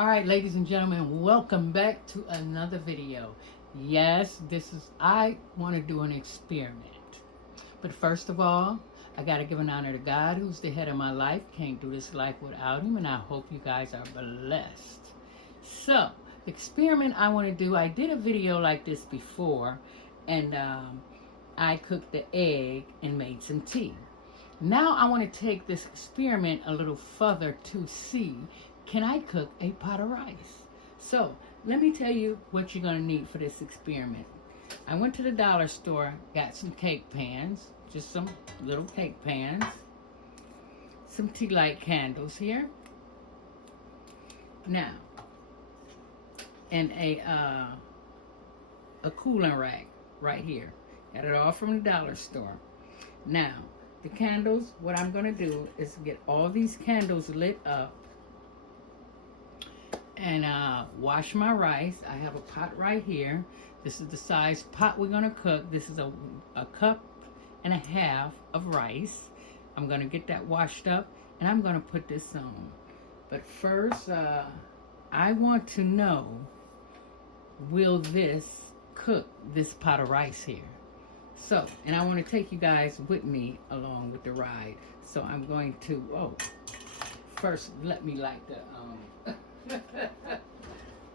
All right, ladies and gentlemen, welcome back to another video. Yes, I want to do an experiment. But first of all, I got to give an honor to God, who's the head of my life. Can't do this life without him, and I hope you guys are blessed. So, the experiment I want to do, I did a video like this before, and I cooked the egg and made some tea. Now I want to take this experiment a little further to see, can I cook a pot of rice? So let me tell you what you're going to need for this experiment. I went to the dollar store, got some cake pans, just some little cake pans, some tea light candles here. Now, and a cooling rack right here. Got it all from the dollar store. Now, the candles, what I'm going to do is get all these candles lit up and wash my rice. I have a pot right here. This is the size pot we're going to cook. This is a cup and a half of rice. I'm going to get that washed up and I'm going to put this on. But first, I want to know, will this cook this pot of rice here? So, and I want to take you guys with me along with the ride. So I'm going to, first let me light the,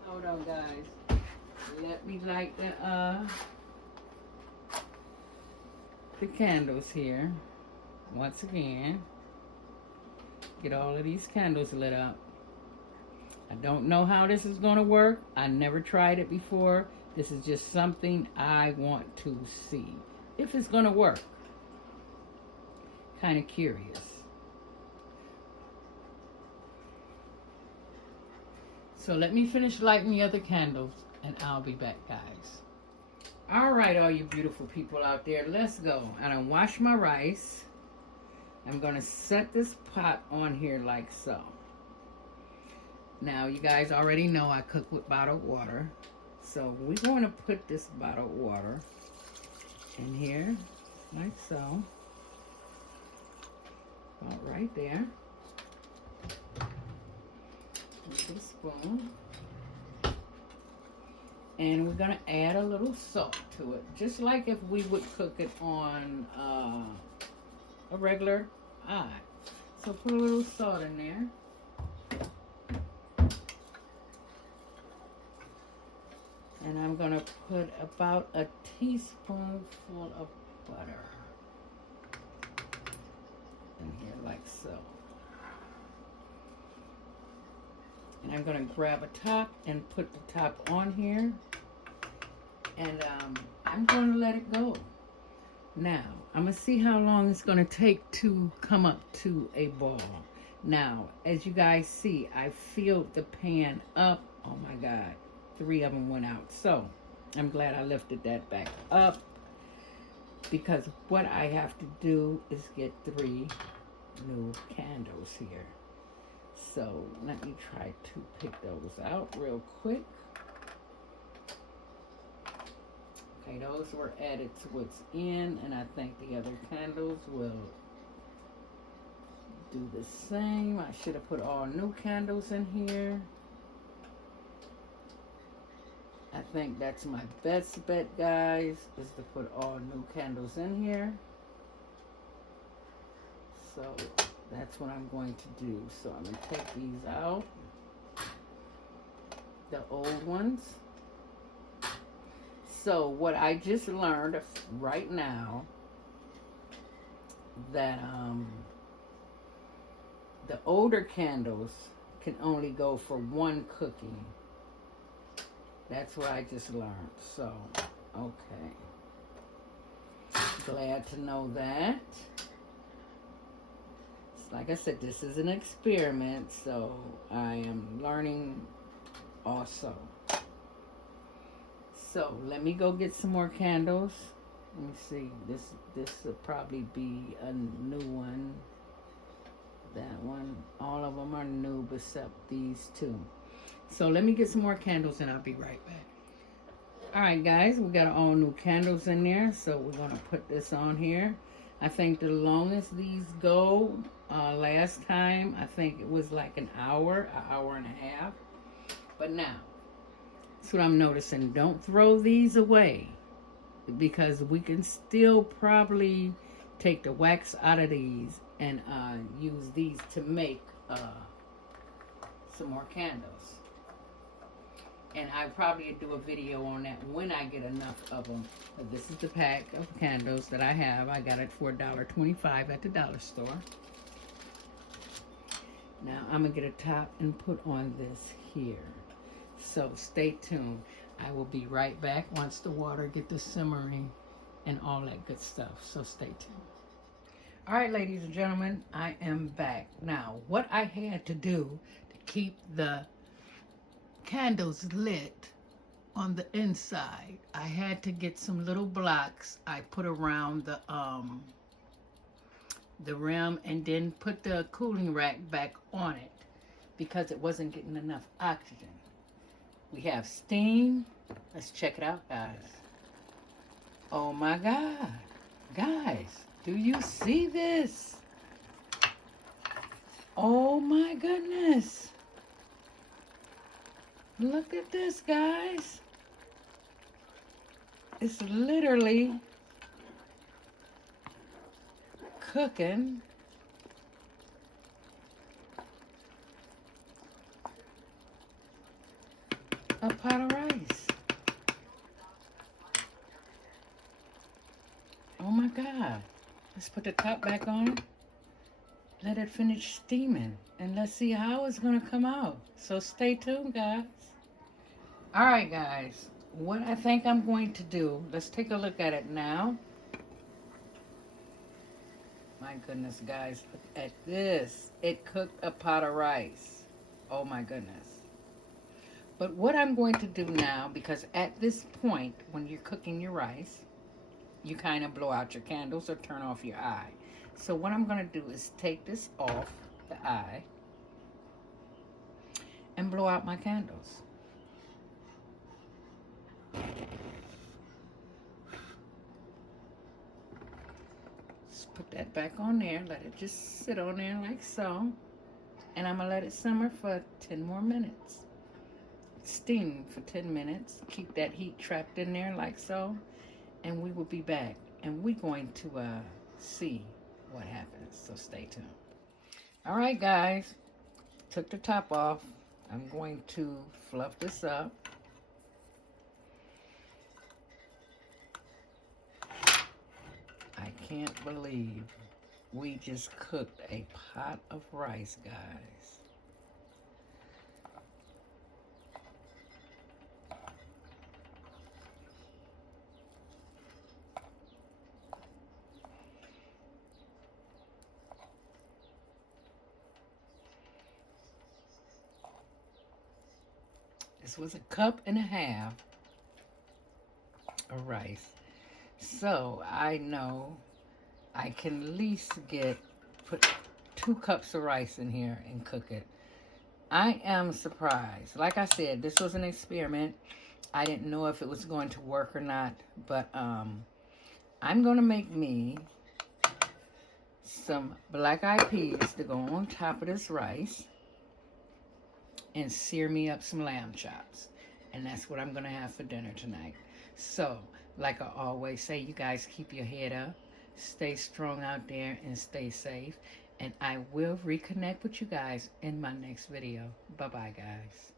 hold on guys. Let me light the candles here. Once again, get all of these candles lit up. I don't know how this is going to work. I never tried it before. This is just something I want to see if it's going to work. Kind of curious. So let me finish lighting the other candles and I'll be back, guys. All right, all you beautiful people out there, let's go. I done washed my rice. I'm going to set this pot on here like so. Now, you guys already know I cook with bottled water. So we're going to put this bottled water in here, like so. About right there. With a spoon. And we're going to add a little salt to it, just like if we would cook it on a regular eye. So put a little salt in there. And I'm going to put about a teaspoonful of butter in here like so. And I'm going to grab a top and put the top on here. And I'm going to let it go. Now, I'm going to see how long it's going to take to come up to a ball. Now, as you guys see, I filled the pan up. Oh my God. 3 of them went out. So I'm glad I lifted that back up, because what I have to do is get 3 new candles here. So let me try to pick those out real quick. Okay, those were added to what's in, and I think the other candles will do the same. I should have put all new candles in here. I think that's my best bet, guys, is to put all new candles in here. So that's what I'm going to do. So I'm going to take these out, the old ones. So what I just learned right now, that the older candles can only go for 1 cooking. That's what I just learned. So, okay. Glad to know that. Like I said, this is an experiment, so I am learning also. So, let me go get some more candles. Let me see. This will probably be a new one. That one. All of them are new except these 2. So let me get some more candles and I'll be right back. All right, guys, we got all new candles in there. So we're going to put this on here. I think the longest these go, last time, I think it was like an hour and a half. But now, that's what I'm noticing. Don't throw these away, because we can still probably take the wax out of these and use these to make some more candles. And I probably do a video on that when I get enough of them. But this is the pack of candles that I have. I got it for $1.25 at the dollar store. Now I'm gonna get a top and put on this here. So stay tuned. I will be right back once the water get to simmering and all that good stuff. So stay tuned. All right, ladies and gentlemen, I am back. Now, what I had to do to keep the candles lit on the inside, I had to get some little blocks I put around the rim, and then put the cooling rack back on it because it wasn't getting enough oxygen. We have steam. Let's check it out, guys. Oh my God. Guys, do you see this? Oh my goodness. Look at this, guys. It's literally cooking a pot of rice. Oh my God. Let's put the top back on. Let it finish steaming. And let's see how it's going to come out. So stay tuned, guys. All right, guys. What I think I'm going to do, let's take a look at it now. My goodness, guys. Look at this. It cooked a pot of rice. Oh my goodness. But what I'm going to do now, because at this point, when you're cooking your rice, you kind of blow out your candles or turn off your eye. So what I'm going to do is take this off the eye and blow out my candles. Just put that back on there. Let it just sit on there like so. And I'm going to let it simmer for 10 more minutes. Steam for 10 minutes. Keep that heat trapped in there like so. And we will be back. And we're going to see what happens. So stay tuned. All right, guys. Took the top off. I'm going to fluff this up. I can't believe we just cooked a pot of rice, guys. This was 1.5 cups of rice. So I know I can at least put 2 cups of rice in here and cook it. I am surprised. Like I said, this was an experiment. I didn't know if it was going to work or not, but I'm going to make me some black-eyed peas to go on top of this rice and sear me up some lamb chops. And that's what I'm going to have for dinner tonight. So, like I always say, you guys keep your head up, stay strong out there, and stay safe. And I will reconnect with you guys in my next video. Bye-bye, guys.